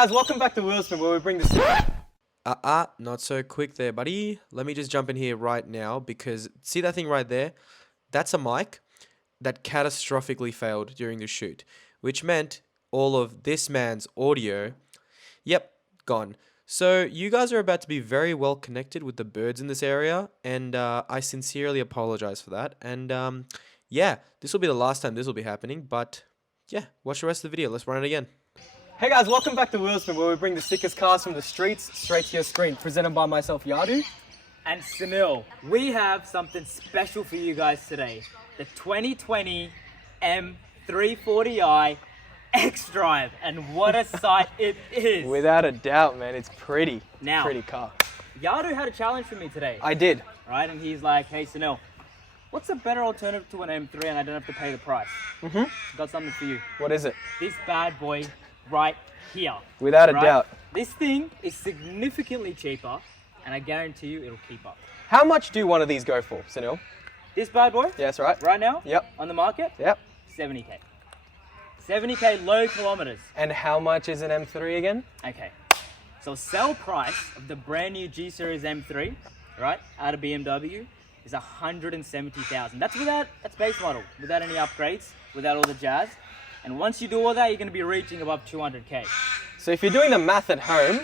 guys, welcome back to Wheelspin, where we bring the... Not so quick there, buddy. Let me just jump in here right now because see that thing right there? That's a mic that catastrophically failed during the shoot, which meant all of this man's audio, gone. So you guys are about to be very well connected with the birds in this area, and I sincerely apologize for that. And yeah, this will be the last time this will be happening, but yeah, watch the rest of the video. Let's run it again. Hey guys, welcome back to Wheelspin, where we bring the sickest cars from the streets straight to your screen. Presented by myself, Yadu. And Sunil. We have something special for you guys today. The 2020 M340i xDrive, and what a sight it is. Without a doubt, man, it's pretty. Now, pretty car. Yadu had a challenge for me today. I did. Right, and he's like, hey Sunil, what's a better alternative to an M3 and I don't have to pay the price? Got something for you. What is it? This bad boy right here. Without a doubt. This thing is significantly cheaper, and I guarantee you it'll keep up. How much do one of these go for, Sunil? This bad boy? Yes, right. Right now? Yep. On the market? Yep. 70k. 70k low kilometers. And how much is an M3 again? Okay. So sell price of the brand new G Series M3, right, out of BMW is 170,000. That's base model, without any upgrades, without all the jazz. And once you do all that, you're going to be reaching above 200k. So if you're doing the math at home,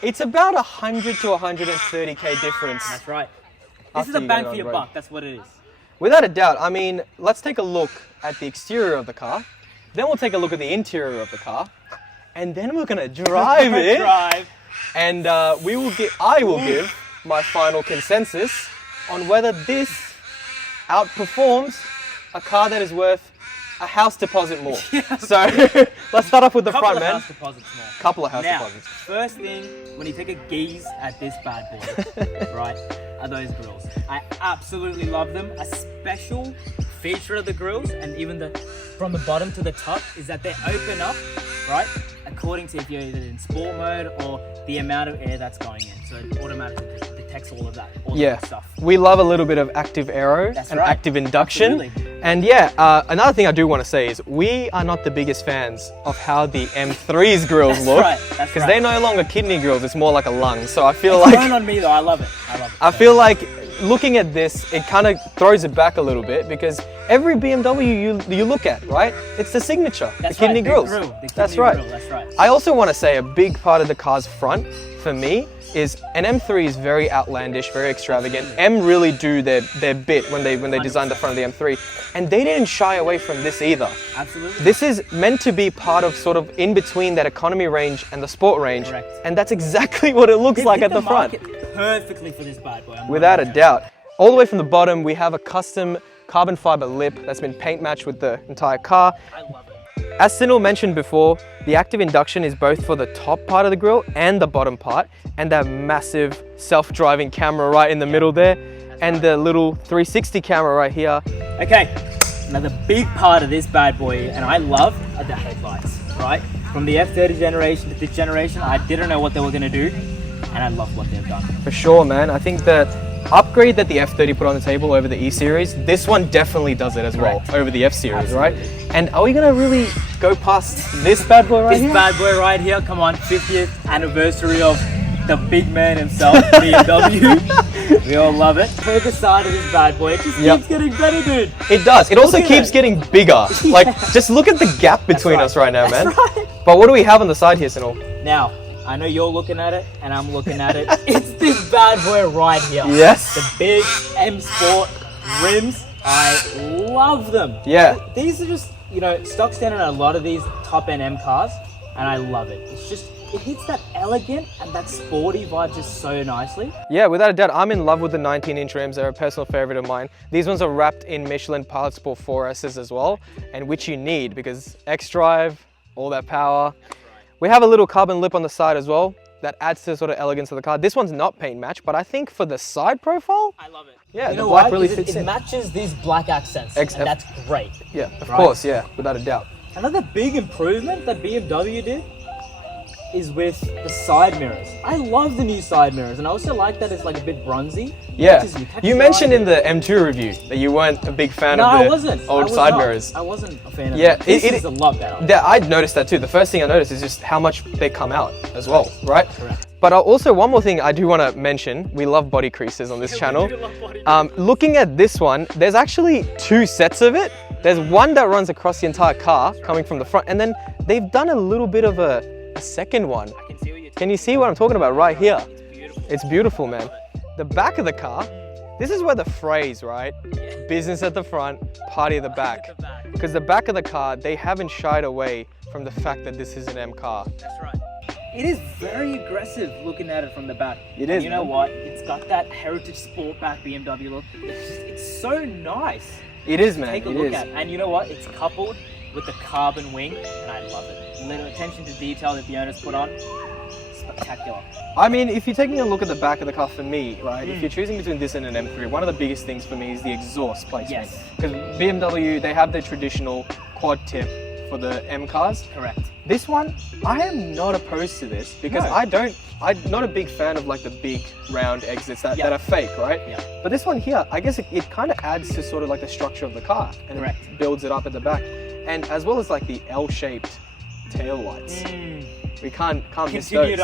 it's about 100 to 130k difference. That's right. This is a bang for your buck. That's what it is. Without a doubt. I mean, let's take a look at the exterior of the car. Then we'll take a look at the interior of the car. And then we're going to drive it. And I will give my final consensus on whether this outperforms a car that is worth a house deposit more. So let's start off with the front, man. Couple of house deposits. First thing, when you take a gaze at this bad boy, right, are those grills. I absolutely love them. A special feature of the grills, and even from the bottom to the top, is that they open up, right, according to if you're either in sport mode or the amount of air that's going in. So it automatically detects all of that, all that stuff. We love a little bit of active aero and active induction. Absolutely. And yeah, another thing I do want to say is we are not the biggest fans of how the M3's grills look. Because they're no longer kidney grills, it's more like a lung. So I feel like... Don't on me though, I love it. I feel like looking at this, it kind of throws it back a little bit because every BMW you look at, right? It's the signature, the kidney grills. That's right. I also want to say a big part of the car's front, for me, is an M3 is very outlandish, very extravagant. M really do their bit when they designed the front of the M3. And they didn't shy away from this either. Absolutely. This is meant to be part of sort of in between that economy range and the sport range. Correct. And that's exactly what it looks like at the front. Perfectly for this bad boy. Without a doubt. All the way from the bottom, we have a custom carbon fiber lip that's been paint matched with the entire car. I love it. As Sunil mentioned before, the active induction is both for the top part of the grille and the bottom part, and that massive self-driving camera right in the middle there, and the little 360 camera right here. Okay, now the big part of this bad boy, and I love, are the headlights, right? From the F30 generation to this generation, I didn't know what they were going to do, and I love what they've done. For sure, man. I think that upgrade that the F30 put on the table over the E-Series, this one definitely does it as well, over the F-Series, right? And are we going to really go past this bad boy right here? This bad boy right here, come on, 50th anniversary of the big man himself, BMW. We all love it. Further side of this bad boy, it just keeps getting better, dude. It does. It also keeps getting bigger. Like, just look at the gap between us right now, man. But what do we have on the side here, Sunil? Now, I know you're looking at it, and I'm looking at it. It's this bad boy right here. Yes. The big M Sport rims. I love them. Yeah. These are just, you know, stock standard on a lot of these top-end M cars, and I love it. It's just, it hits that elegant and that sporty vibe just so nicely. Yeah, without a doubt, I'm in love with the 19-inch rims. They're a personal favorite of mine. These ones are wrapped in Michelin Pilot Sport 4S's as well, and which you need because xDrive, all that power. We have a little carbon lip on the side as well that adds to the sort of elegance of the car. This one's not paint match, but I think for the side profile, I love it. Yeah, the black really fits in. It matches these black accents, and that's great. Yeah, of course, yeah, without a doubt. Another big improvement that BMW did is with the side mirrors. I love the new side mirrors, and I also like that it's like a bit bronzy. Yeah, Catches you your mentioned eye. in the M2 review that you weren't a big fan No, of I the wasn't. I old was side not. mirrors. I wasn't a fan of Yeah, it. This it- is a lot better. Yeah, I noticed that too. The first thing I noticed is just how much they come out as well, right? Correct. But also one more thing I do want to mention, we love body creases on this channel. Looking at this one, there's actually 2 sets of it. There's one that runs across the entire car coming from the front, and then they've done a little bit of a second one. I can see what you're Can you see what I'm talking about right here? It's beautiful. It's beautiful, man. The back of the car, this is where the phrase, right? Business at the front, party at the back. At the back. Because the back of the car, they haven't shied away from the fact that this is an M car. That's right. It is very aggressive looking at it from the back. It And is, you know man. what? It's got that heritage sportback BMW look. It's so nice. It is, man. Take a It look is. at. And you know what? It's coupled with the carbon wing, and I love it. Little attention to detail that the owners put on. Spectacular. I mean, if you're taking a look at the back of the car for me, right, if you're choosing between this and an M3, one of the biggest things for me is the exhaust placement. Yes. Because BMW, they have their traditional quad tip for the M cars. Correct. This one, I am not opposed to this because No. I'm not a big fan of like the big round exits that are fake, right? Yeah. But this one here, I guess it kind of adds to sort of like the structure of the car and Correct. it builds it up at the back. And as well as like the L-shaped tail lights. We can't miss those.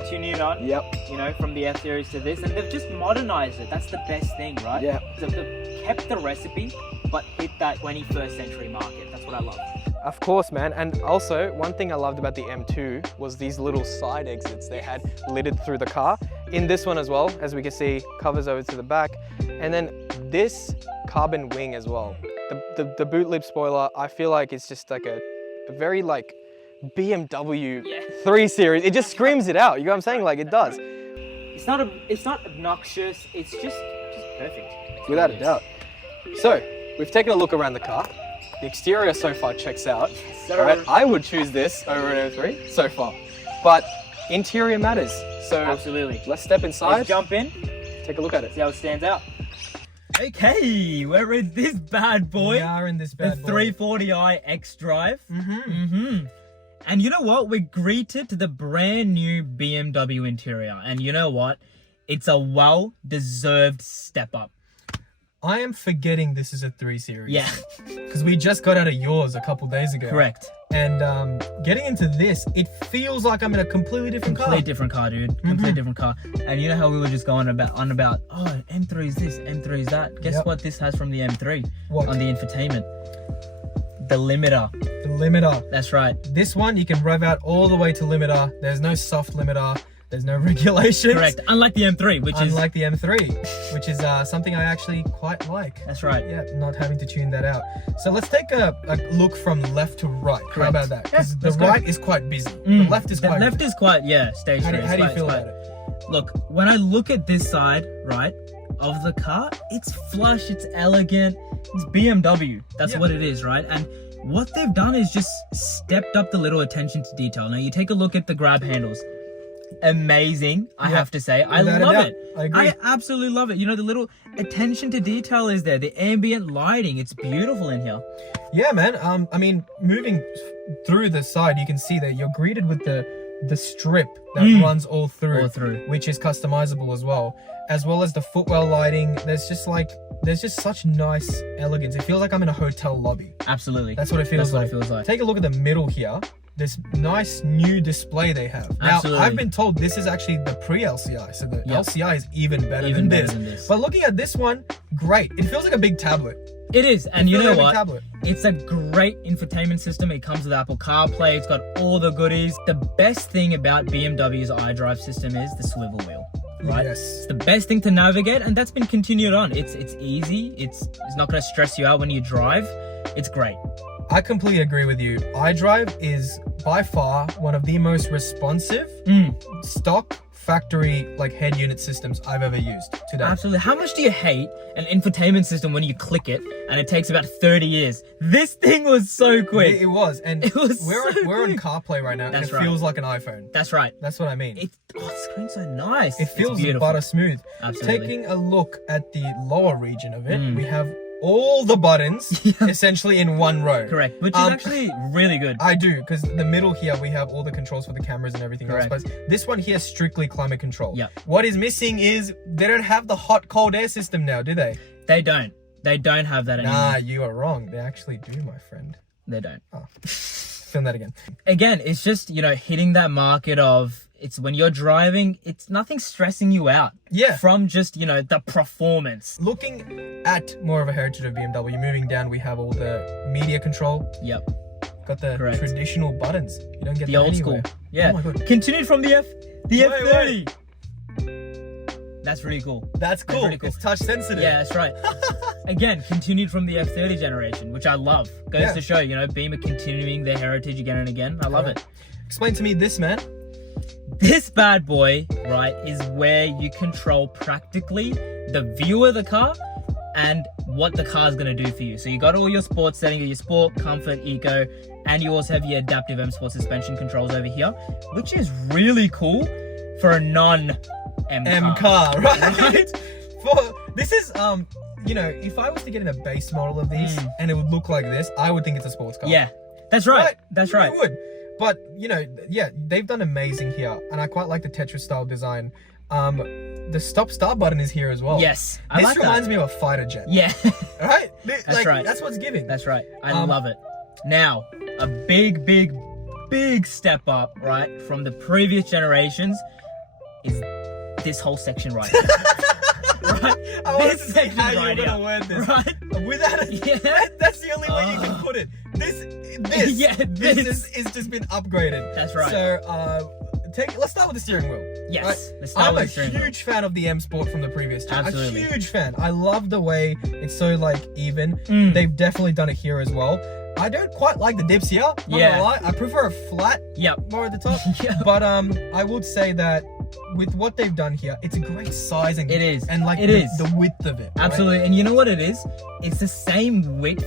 Continued on. Yep. You know, from the F series to this, and they've just modernized it. That's the best thing, right? Yeah. They've kept the recipe, but hit that 21st century market. That's what I love. Of course, man. And also, one thing I loved about the M2 was these little side exits they had lidded through the car. In this one as well, as we can see, covers over to the back. And then this carbon wing as well. The boot lip spoiler, I feel like it's just like a very like BMW 3 Series. It just screams it out. You know what I'm saying? Like it does. It's not obnoxious. It's just perfect. Without a doubt. So, we've taken a look around the car. The exterior so far checks out. sir. All right, I would choose this over an M3 so far. But interior matters. So Absolutely. let's step inside, Let's jump in. take a look at it. See how it stands out. Okay, we're in this bad boy. We are in this The bad boy. 340i xDrive. And you know what? We're greeted to the brand new BMW interior. And you know what? It's a well-deserved step up. I am forgetting this is a 3 Series. Yeah, Because we just got out of yours a couple days ago. correct. And getting into this, it feels like I'm in a completely different car. Complete different car, dude. Complete different car. And you know how we were just going about, oh, M3 is this, M3 is that. Guess Yep. what this has from the M3 What? on the infotainment? The limiter. The limiter. That's right. This one, you can rev out all the way to limiter. There's no soft limiter. There's no regulations. Correct. Unlike the M3, which is... Unlike the M3, which is something I actually quite like. That's right. Yeah, not having to tune that out. So let's take a look from left to right. How Correct. about that? Because Yeah, the let's go. right is quite busy. The left is quite busy. quite, How stationary. do you It's feel quite- about it? Look, when I look at this side, right, of the car, it's flush, it's elegant, it's BMW. That's Yeah. what it is, right? And what they've done is just stepped up the little attention to detail. Now, you take a look at the grab handles. Amazing, I Yeah. have to say. I Without a love doubt. it. I agree. I absolutely love it. You know, the little attention to detail is there. The ambient lighting, it's beautiful in here. Yeah, man. I mean, moving through the side, you can see that you're greeted with the strip that runs all through, All through. which is customizable as well as the footwell lighting. There's just such nice elegance. It feels like I'm in a hotel lobby. Absolutely. That's what it feels That's what like. it feels like. Take a look at the middle here. This nice new display they have. Now, Absolutely. I've been told this is actually the pre-LCI, so the Yep. LCI is even better, Even than, better this. than this. But looking at this one, great. It feels like a big tablet. It is, and you Feels know like a big what? tablet. It's a great infotainment system. It comes with Apple CarPlay. It's got all the goodies. The best thing about BMW's iDrive system is the swivel wheel, right? Yes. It's the best thing to navigate, and that's been continued on. It's easy. It's not going to stress you out when you drive. It's great. I completely agree with you. iDrive is by far one of the most responsive stock factory head unit systems I've ever used to date. Absolutely. How much do you hate an infotainment system when you click it and it takes about 30 years? This thing was so quick. It was, and It was we're so on quick. CarPlay right now, That's and it right. feels like an iPhone. That's right. That's what I mean. The screen's so nice. It feels it's beautiful. butter smooth. Absolutely. Taking a look at the lower region of it, we have all the buttons essentially in one row. Correct, which is actually really good. I do, because the middle here we have all the controls for the cameras and everything Correct. else. But this one here is strictly climate control. Yep. What is missing is they don't have the hot cold air system now, do they? They don't. They don't have that anymore. Nah, you are wrong. They actually do, my friend. They don't. Oh. Film that again. Again, it's just, you know, hitting that market of, it's when you're driving, it's nothing stressing you out. Yeah. From just, you know, the performance. Looking at more of a heritage of BMW, moving down, we have all the media control. Yep. Got the Correct. traditional buttons. You don't get The that old anywhere. school. Yeah. Oh my god. Continued from the F30. wait. That's really cool. That's cool. really cool. It's touch sensitive. Yeah, that's right. Again, continued from the F30 generation, which I love. Goes Yeah. to show, you know, Beamer continuing their heritage again and again. I love it. Explain to me this, man. This bad boy, right, is where you control practically the view of the car and what the car's gonna do for you. So you got all your sports settings, your sport, comfort, eco, and you also have your adaptive M Sport suspension controls over here, which is really cool for a non-M car, right? This is you know, if I was to get in a base model of these and it would look like this, I would think it's a sports car. Yeah, that's right. That's right. It would. But you know, yeah, they've done amazing here, and I quite like the Tetris style design. The stop-start button is here as well. Yes, I This like reminds that. me of a fighter jet. Yeah, Right? That's right. That's what's giving. that's right. I love it. Now, a big step up, right, from the previous generations is this whole section right here. Right? I wanted This to see section how you right were gonna here. word this. Right? Without a, Yeah. that's the only way you can put it. This Yeah, this is just been upgraded. That's right. So let's start with the steering wheel. Yes. Right? Let's start I'm with a the steering wheel. huge fan of the M Sport from the previous gen. Absolutely. A huge fan. I love the way it's so like even. Mm. They've definitely done it here as well. I don't quite like the dips here. Not Yeah. gonna lie. I prefer a flat Yep. more at the top. Yeah. But I would say that with what they've done here, it's a great sizing. It is. And like It the, is. the width of it. right? Absolutely. And you know what it is? It's the same width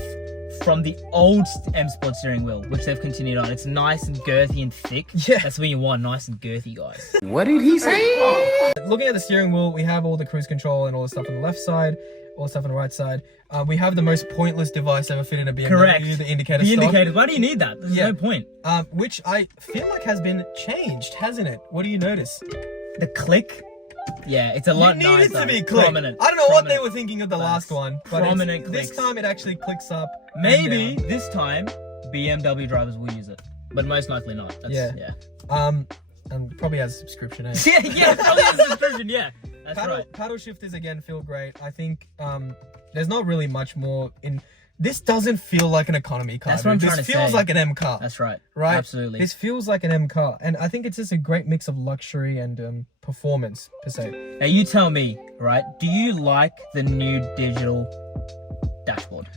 from the old M Sport steering wheel, which they've continued on. It's nice and girthy and thick. Yeah. That's what you want, nice and girthy, guys. What did he say? Looking at the steering wheel, we have all the cruise control and all the stuff on the left side, all the stuff on the right side. We have the most pointless device ever fitted in a BMW, Correct. the indicator The stock, indicators, why do you need that? There's Yeah. no point. which I feel like has been changed, hasn't it? What do you notice? The click, yeah, it's a lot You need nicer. it to be clicked. Prominent. I don't know what they Prominent. were thinking of the Facts. last one, but Prominent this clicks. time it actually clicks up. and Maybe down. this time BMW drivers will use it, but most likely not. That's, Yeah. And probably has a subscription. Eh? yeah, probably a subscription. Yeah, that's right. Paddle shifters again feel great. I think there's not really much more in. This doesn't feel like an economy car. That's what I'm dude. trying This to feels say. like an M car. That's right. Right? Absolutely. This feels like an M car, and I think it's just a great mix of luxury and performance per se. Now you tell me, right? Do you like the new digital dashboard?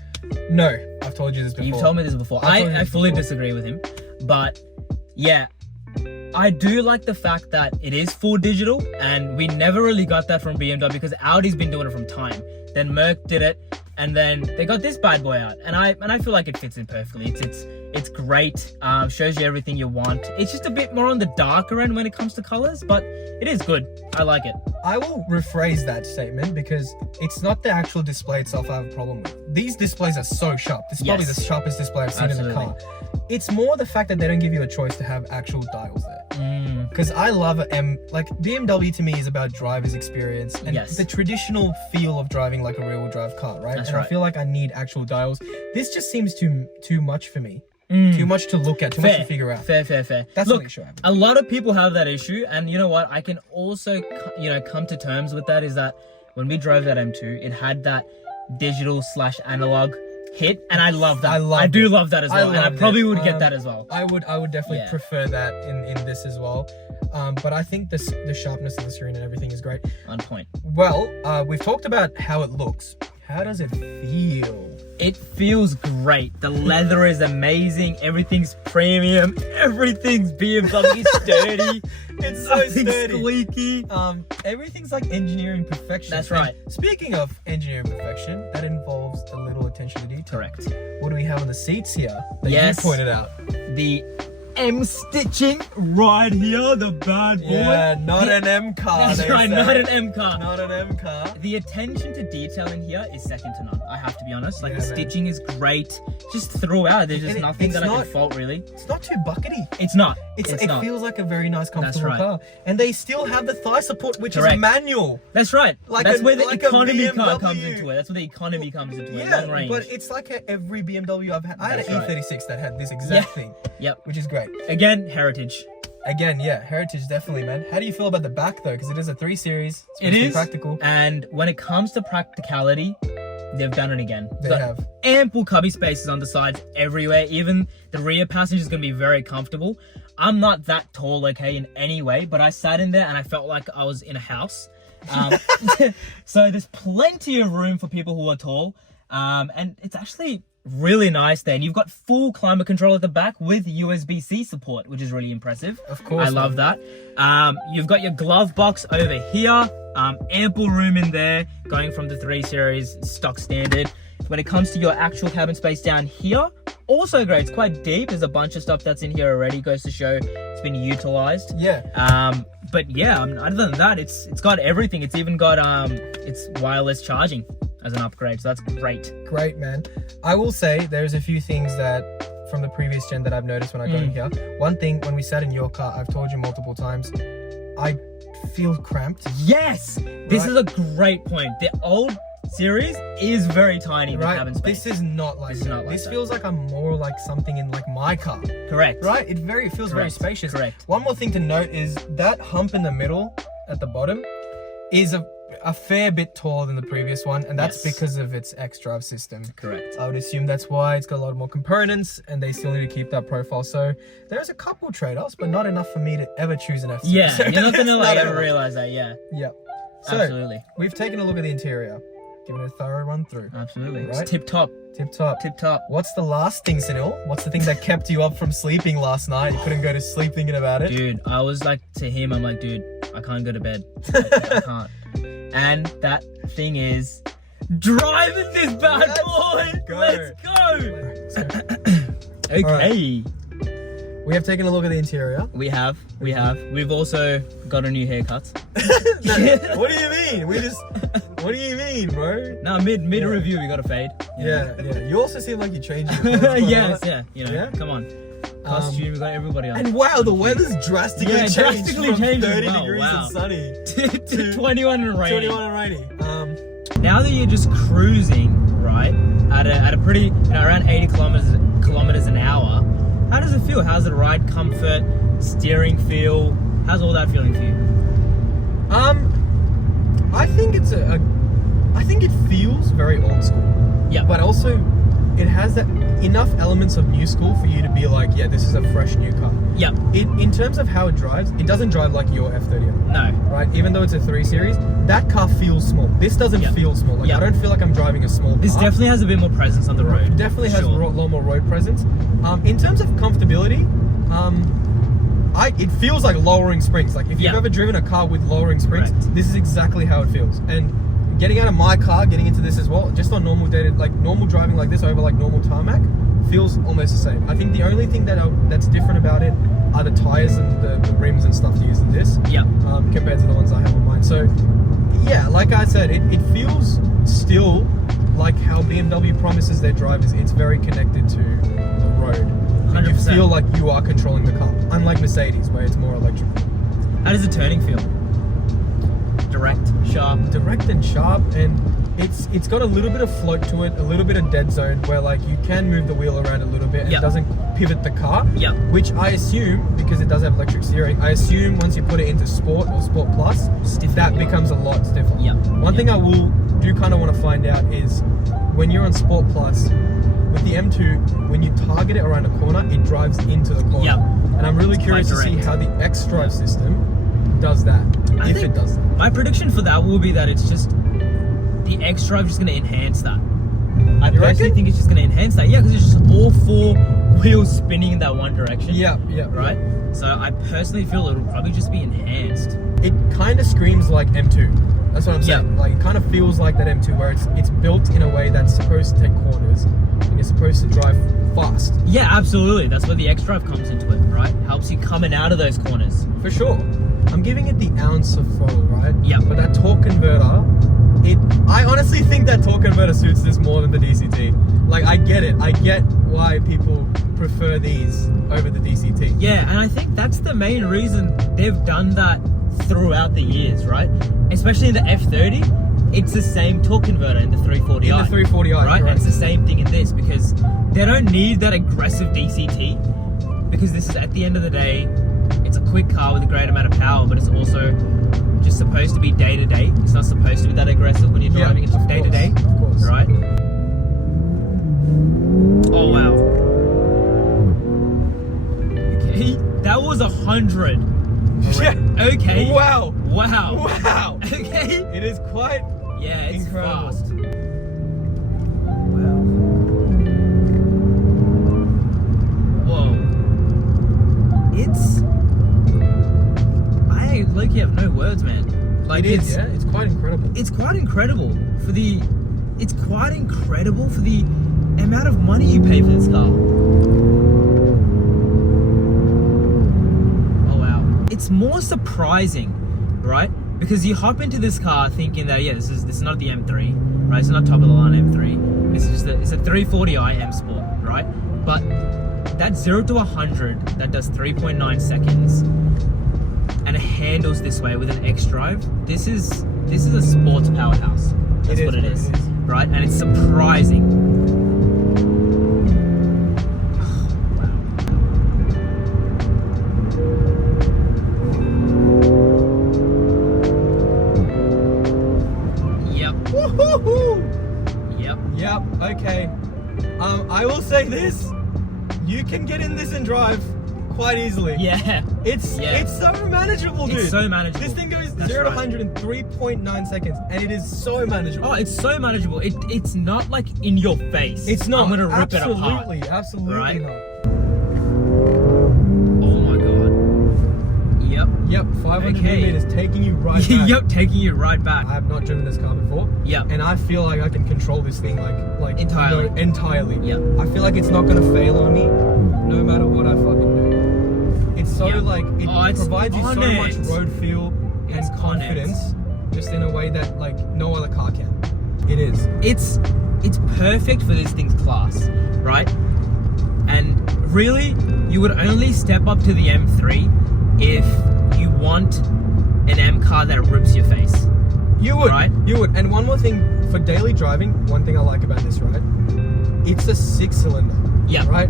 No, I've told you this before. You've told me this before. I've told you I this fully before. disagree with him, but yeah, I do like the fact that it is full digital, and we never really got that from BMW because Audi's been doing it from time. Then Merc did it, and then they got this bad boy out, and I feel like it fits in perfectly. It's great. Shows you everything you want. It's just a bit more on the darker end when it comes to colors, but it is good. I like it. I will rephrase that statement because it's not the actual display itself I have a problem with. These displays are so sharp. This is probably Yes. the sharpest display I've seen in the car. It's more the fact that they don't give you a choice to have actual dials there. Because I love like BMW to me is about driver's experience and Yes. the traditional feel of driving like a rear-wheel drive car, right? That's and I right. feel like I need actual dials. This just seems too much for me. Too much to look at, too much to figure out. Fair. That's Look, something sure happened. a lot of people have that issue, and you know what? I can also, come to terms with that. Is that when we drove that M2, it had that digital/analog hit, and I love that. I do love that as well, and I loved probably it. would get that as well. I would definitely Yeah. prefer that in this as well. But I think the sharpness of the screen and everything is great. On point. Well, we've talked about how it looks. How does it feel? It feels great. The leather is amazing. Everything's premium. Everything's BMW sturdy. It's so Nothing's sturdy. squeaky. Everything's like engineering perfection. That's And right. speaking of engineering perfection, that involves a little attention to detail. Correct. What do we have on the seats here that Yes. you pointed out? The M stitching right here, the bad boy. Yeah, not an M car. That's they right, say. not an M car. Not an M car. The attention to detail in here is second to none. I have to be honest. Like Yeah, the man. stitching is great. Just throughout, there's just And nothing it's that I not- can fault really. It's not too buckety. It's not. It not. feels like a very nice, comfortable right. car. And they still have the thigh support, which is Correct. a manual. That's right. Like That's a- where the like a economy car BMW. comes into it. That's where the economy comes into it. Yeah, Long range. but it's like every BMW I've had. I had That's an right. E36 that had this exact Yeah. thing, Yep. which is great. Again, heritage. Again, yeah, heritage definitely, man. How do you feel about the back though? Because it is a 3 Series. It's It supposed to be is practical. And when it comes to practicality, they've done it again. They Got have. ample cubby spaces on the sides everywhere. Even the rear passenger is going to be very comfortable. I'm not that tall, okay, in any way, but I sat in there and I felt like I was in a house. So there's plenty of room for people who are tall. And it's actually really nice there. And you've got full climate control at the back with USB-C support, which is really impressive. Of course, I love that. You've got your glove box over here. Ample room in there, going from the 3 Series stock standard. When it comes to your actual cabin space down here, also great. It's quite deep. There's a bunch of stuff that's in here already. Goes to show it's been utilized. Yeah. But yeah, other than that, it's got everything. It's even got it's wireless charging as an upgrade, so that's great. Great, man. I will say there's a few things that from the previous gen that I've noticed when I got in here. One thing, when we sat in your car, I've told you multiple times, I feel cramped. Yes, this Right. is a great point. The old series is very tiny in the Right? cabin space. This is not like This is that. not like This that. feels like I'm more like something in like my car. Correct. Right? It feels very Correct. spacious. Correct. One more thing to note is that hump in the middle at the bottom is a fair bit taller than the previous one, and that's Yes. because of its xDrive system. Correct. I would assume that's why it's got a lot more components, and they still need to keep that profile. So there's a couple trade-offs, but not enough for me to ever choose an F. Yeah, So you're not gonna it's like not ever enough. realize that. Yeah, Yeah. So absolutely, we've taken a look at the interior, given it a thorough run through. absolutely. Right? It's tip top, Tip top. tip top. What's the last thing, Sunil? What's the thing that kept you up from sleeping last night? You couldn't go to sleep thinking about it? Dude, I was like to him, I'm like, dude, I can't go to bed. I can't. And that thing is driving this bad Let's boy. go. Let's go. So, Okay. we have taken a look at the interior. We have. We've also got a new haircut. What do you mean? What do you mean, bro? No, mid review, we got a fade. you know. Yeah. You also seem like you changed your clothes quite a Yes, lot. yeah. You know, Yeah? come on. Costume, we got everybody on. And wow, the weather's drastically Yeah, changed drastically from changed as 30 well, degrees wow. and sunny to 21 and rainy. 21 and rainy. Now that you're just cruising, right, at a pretty, around 80 kilometers an hour, how does it feel? How's the ride comfort, steering feel? How's all that feeling for you? I think it's I think it feels very old school. Yeah. But also, it has that enough elements of new school for you to be like, yeah, this is a fresh new car. Yeah. In terms of how it drives, it doesn't drive like your F30. No. Right? Even though it's a 3 Series, that car feels small. This doesn't Yeah. feel small. Like, Yeah. I don't feel like I'm driving a small This car. definitely has a bit more presence on the road. It definitely has Sure. a lot more road presence. In terms of comfortability, it feels like lowering springs. Like if you've Yeah. ever driven a car with lowering springs, Correct. this is exactly how it feels. And getting out of my car, getting into this as well, just on normal normal driving like this over like normal tarmac, feels almost the same. I think the only thing that's different about it are the tires and the rims and stuff to use in this, Yeah. compared to the ones I have on mine. So yeah, like I said, it feels still like how BMW promises their drivers. It's very connected to the road. And you 100%. feel like you are controlling the car, unlike Mercedes, where it's more electrical. How does the turning feel? Direct, sharp. Direct and sharp, and it's got a little bit of float to it, a little bit of dead zone, where like you can move the wheel around a little bit and Yep. it doesn't pivot the car. Yep. Which I assume, because it does have electric steering, I assume once you put it into Sport or Sport Plus, Stiffer. that becomes a lot stiffer. Yep. One thing I do kind of want to find out is when you're on Sport Plus, with the M2, when you target it around a corner, it drives into the corner. Yep. And I'm really It's curious to quite see direct. how the xDrive system does that, I if think it does that. My prediction for that will be that it's just the xDrive just going to enhance that. I You personally reckon? think it's just going to enhance that. Yeah, because it's just all four wheels spinning in that one direction. Yeah. Right? So I personally feel it'll probably just be enhanced. It kind of screams like M2. That's what I'm saying. Yeah. Like, it kind of feels like that M2 where it's built in a way that's supposed to take corners and you're supposed to drive fast. Yeah, absolutely. That's where the xDrive comes into it, right? Helps you coming out of those corners. For sure. I'm giving it the ounce of throttle, right? Yeah. But that torque converter, I honestly think that torque converter suits this more than the DCT. Like, I get it. I get why people prefer these over the DCT. Yeah, and I think that's the main reason they've done that throughout the years, right? Especially in the F30, it's the same torque converter in the 340i. In the 340i, right? correct. And it's the same thing in this because they don't need that aggressive DCT because this is, at the end of the day, it's a quick car with a great amount of power, but it's also just supposed to be day to day. It's not supposed to be that aggressive when you're driving. It's just day to day, Of course. right? Oh wow. Okay, that was 100. Yeah. Okay. Wow. Wow. Wow. Okay. It is quite Yeah, it's incredible. fast. Wow. Whoa. I like, you have no words, man. Like, it is, yeah. It's quite incredible. It's quite incredible for the amount of money you pay for this car. Oh wow. It's more surprising, right? Because you hop into this car thinking that, yeah, this is not the M3, right? It's not top of the line M3. This is it's a 340i M Sport, right? But that 0 to 100, that does 3.9 seconds, and it handles this way with an xDrive. This is a sports powerhouse. That's what it is, right? And it's surprising. Yep. Woohoo! Yep. Yep. Okay. I will say this: you can get in this and drive quite easily. Yeah. It's so manageable, dude. It's so manageable. This thing goes That's 0 to right. 100 in 3.9 seconds, and it is so manageable. Oh, it's so manageable. It's not like in your face. It's not. I'm gonna rip it apart. Absolutely, absolutely Right? not. Oh my god. Yep. Yep, 500 Okay. millimeters taking you right back. Yep, taking you right back. I have not driven this car before. Yep. And I feel like I can control this thing like Entirely. no, entirely. Yep. I feel like it's not gonna fail on me, no matter what I fucking do. It's so Yep. like it Oh, it's provides you on so it. much road feel It's and on it. confidence, just in a way that like no other car can. It is. It's perfect for this thing's class, right? And really, you would only step up to the M3 if you want an M car that rips your face. You would, Right? You would. And one more thing for daily driving, one thing I like about this, right? It's a 6-cylinder. Yep. Right?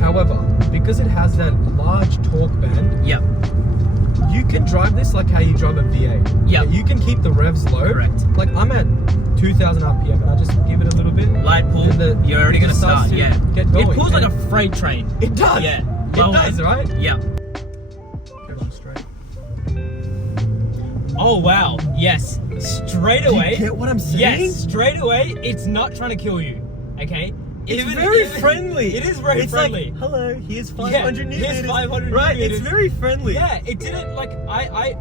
However, because it has that large torque band, Yep. you can drive this like how you drive a V8. Yep. You can keep the revs low. Correct. Like I'm at 2,000 RPM and I just give it a little bit. Light pull, And you're already it gonna just starts start, to yeah. get going. It pulls like And a freight train. It does. Yeah. It Low does, end. right? Yeah. Go on straight. Oh wow, yes. Straight away. You get what I'm saying? Yes, straight away, it's not trying to kill you. Okay? It's very friendly. It is very it's friendly. Like, hello, here's Yeah, 500 newton here's meters. 500 Right, newton it's meters. very friendly. Yeah, it didn't like I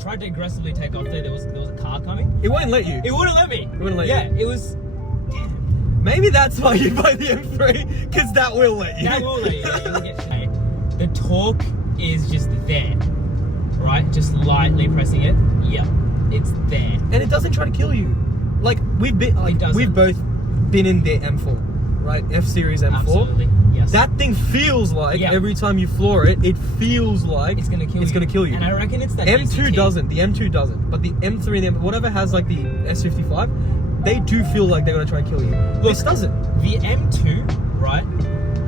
tried to aggressively take off there. There was a car coming. It won't let you. It wouldn't let me. It wouldn't let yeah, you. it was Maybe that's why you buy the M3, because that will let you. that will let you. Yeah, you'll get shit. The torque is just there. Right? Just lightly pressing it. Yep. It's there. And it doesn't try to kill you. Like we've doesn't. both been in the M4, right? F Series M4. Absolutely. Yes. That thing feels like Yeah. every time you floor it, it feels like it's gonna kill you. It's gonna kill you. And I reckon it's that M2 DCT. doesn't. The M2 doesn't. But the M3 and the whatever has like the S55, they do feel like they're gonna try and kill you. This doesn't. The M2, right?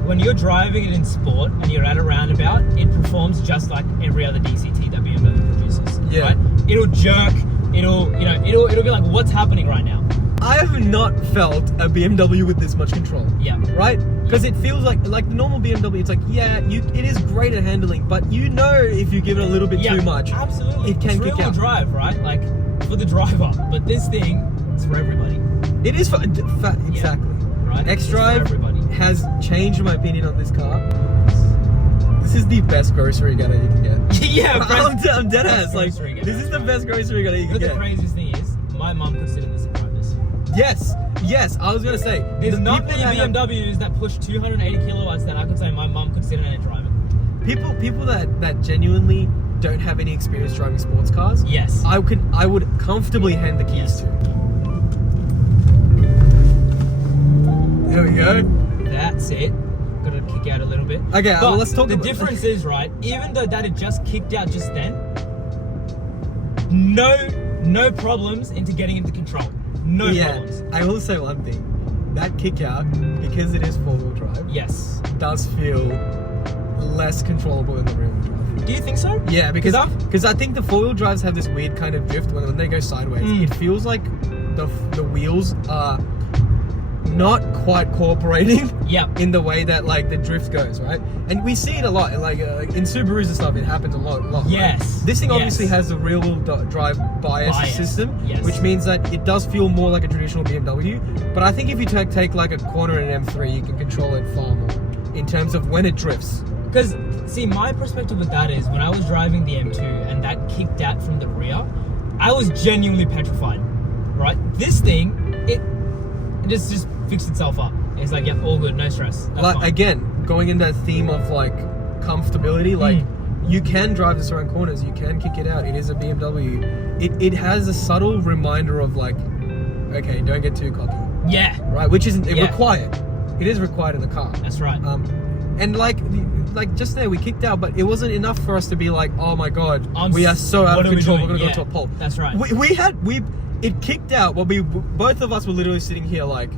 When you're driving it in sport and you're at a roundabout, it performs just like every other DCT that BMW produces. Yeah. Right? It'll jerk. It'll be like, what's happening right now? I have not felt a BMW with this much control. Yeah. Right? Because it feels like the normal BMW. It's like, yeah, it is great at handling, but you know if you give it a little bit too much, Absolutely. it can it's kick rear-wheel out. drive, right? Like for the driver. But this thing is for everybody. It is exactly. Right? It's for xDrive everybody. has changed my opinion on this car. This is the best grocery getter you can get. Yeah, I'm dead ass. Like, grocery getter, this is the right. best grocery getter you can But the get. craziest thing is, my mum could sit in this and drive this. Yes, I was gonna say. There's the not people many that have- BMWs that push 280 kilowatts that I could say my mum could sit in and drive it. People that genuinely don't have any experience driving sports cars. Yes. I would comfortably hand the keys to. There we go. That's it. Gotta kick out a little bit. Okay, But well, let's talk the about- difference is, right, even though that had just kicked out just then, no problems into getting into control. No problems. I will say one thing. That kick out, because it is four-wheel drive, Yes. does feel less controllable than the rear-wheel drive. Do you think so? Yeah, because 'Cause I think the four-wheel drives have this weird kind of drift when they go sideways. Mm. It feels like the wheels are not quite cooperating Yep. in the way that like the drift goes, right? And we see it a lot, like in Subarus and stuff. It happens a lot. Right? Yes, This thing obviously yes. has a rear-wheel drive bias system, yes. which means that it does feel more like a traditional BMW. But I think if you take like a corner in an M3, you can control it far more in terms of when it drifts. Because, see, my perspective with that is when I was driving the M2 and that kicked out from the rear, I was genuinely petrified, right? This thing, it just fixed itself up. It's like, yep, all good, no stress. That's Like fine. again, going in that theme of like comfortability, like you can drive this around corners, you can kick it out. It is a BMW. It has a subtle reminder of like, okay, don't get too cocky, Yeah, right? Which isn't Yeah. required. It is required in the car. that's right. And like just there, we kicked out, but it wasn't enough for us to be like, oh my god, I'm we are so out what of are we control. We're doing? gonna Yeah, go to a pole. That's right. It kicked out. Well, both of us were literally sitting here like,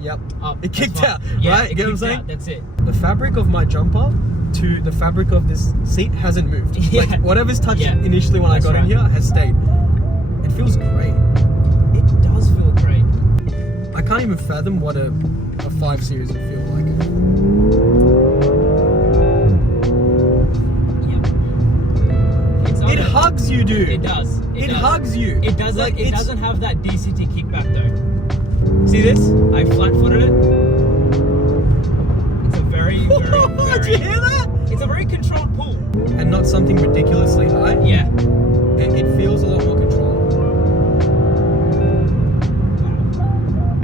yep, Up, it that's kicked fine. out, Yeah, right? it You get what I'm kicked saying? out, that's it. The fabric of my jumper to the fabric of this seat hasn't moved. Yeah. Like whatever's touched Yeah. initially when That's I got in right. here has stayed. It feels great. It does feel great. I can't even fathom what a 5 Series would feel like. Yep. It's It hugs you, dude. It does. It does. hugs you. It doesn't. Like, It it's- doesn't have that DCT kickback though. See this? I flat-footed it. It's a very, Did very. you hear that? It's a very controlled pull. And not something ridiculously high. Yeah. It feels a lot more controllable.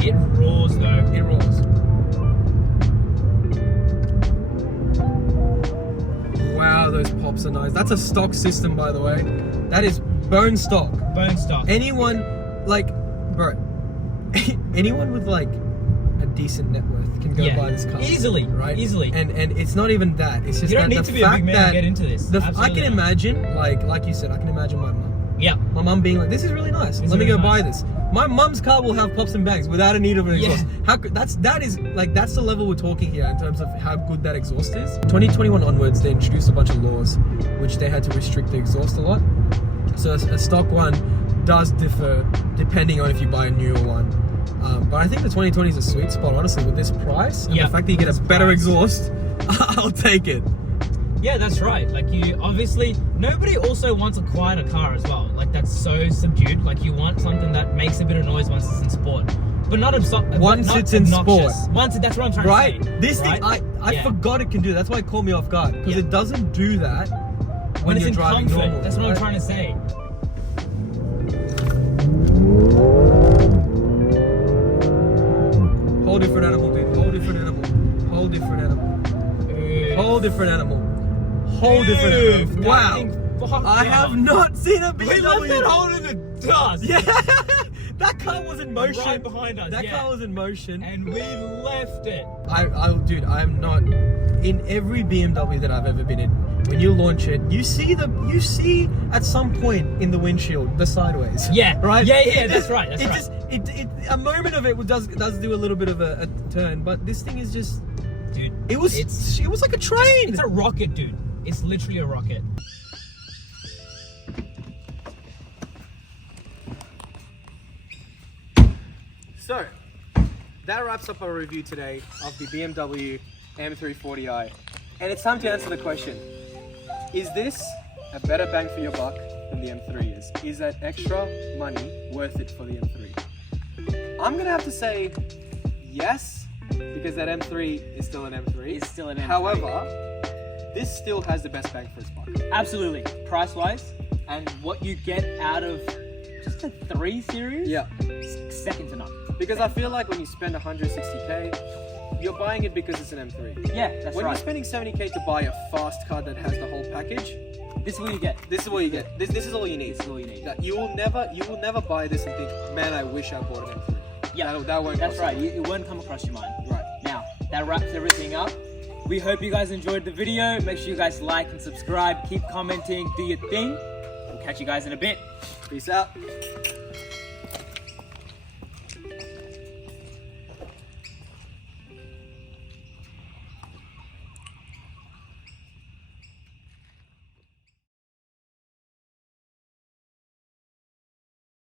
It roars though. It rolls. Wow, those pops are nice. That's a stock system, by the way. That is bone stock. Bone stock. Anyone, like, bro, anyone with like a decent net worth can go Yeah. buy this car. Easily, right? easily. And it's not even that. It's just You don't that need the to be a fact big man that to get into this. I Absolutely can not. imagine, like you said, I can imagine my mum. Yeah. My mum being like, "This is really nice. It's Let me really go buy nice. this." My mum's car will have pops and bangs without a need of an Yeah. exhaust. That's the level we're talking here in terms of how good that exhaust is. 2021 onwards, they introduced a bunch of laws, which they had to restrict the exhaust a lot. So a stock one does differ depending on if you buy a newer one. But I think the 2020 is a sweet spot, honestly, with this price and Yeah, the fact that you get a this better price. exhaust. I'll take it. Yeah, that's right. Like you obviously nobody also wants a quieter car as well. Like that's so subdued. Like you want something that makes a bit of noise once it's in sport. But not Once not it's in obnoxious. sport. Once that's what I'm trying Right? to say. This right? thing, I Yeah. forgot it can do that. That's why it caught me off guard. Because Yeah. it doesn't do that when it's you're in driving comfort. normal. That's what I'm right? trying to say. Whole different animal, dude. Whole different animal. Whole different animal. Whole different animal. Whole different animal. That Wow. thing fucked I up. have not seen a We left BMW. that hole in the dust. Yeah. That car was in motion. Right behind us. That yeah. car was in motion. And we left it. Dude, I'm not in every BMW that I've ever been in. When you launch it, you see at some point in the windshield the sideways. Yeah. Right. Yeah, It that's right. That's it right. just a moment of it does do a little bit of a turn, but this thing is just. Dude, It was like a train. it's a rocket, dude. It's literally a rocket. So, that wraps up our review today of the BMW M340i. And it's time to answer the question, is this a better bang for your buck than the M3 is? Is that extra money worth it for the M3? I'm gonna have to say yes, because that M3 is still an M3. It's still an M3. However, this still has the best bang for its buck. Absolutely. Price-wise, and what you get out of just the 3 Series, Yeah. second to none. Because I feel like when you spend 160k, you're buying it because it's an M3. Yeah, that's When right. you're spending 70k to buy a fast car that has the whole package, This is what you get. this is what you get. This is all you need. This is all you need. That you will never buy this and think, man, I wish I bought an M3. Yeah, that won't. that's cross right. your mind. It won't come across your mind. Right. Now, that wraps everything up. We hope you guys enjoyed the video. Make sure you guys like and subscribe. Keep commenting. Do your thing. We'll catch you guys in a bit. Peace out.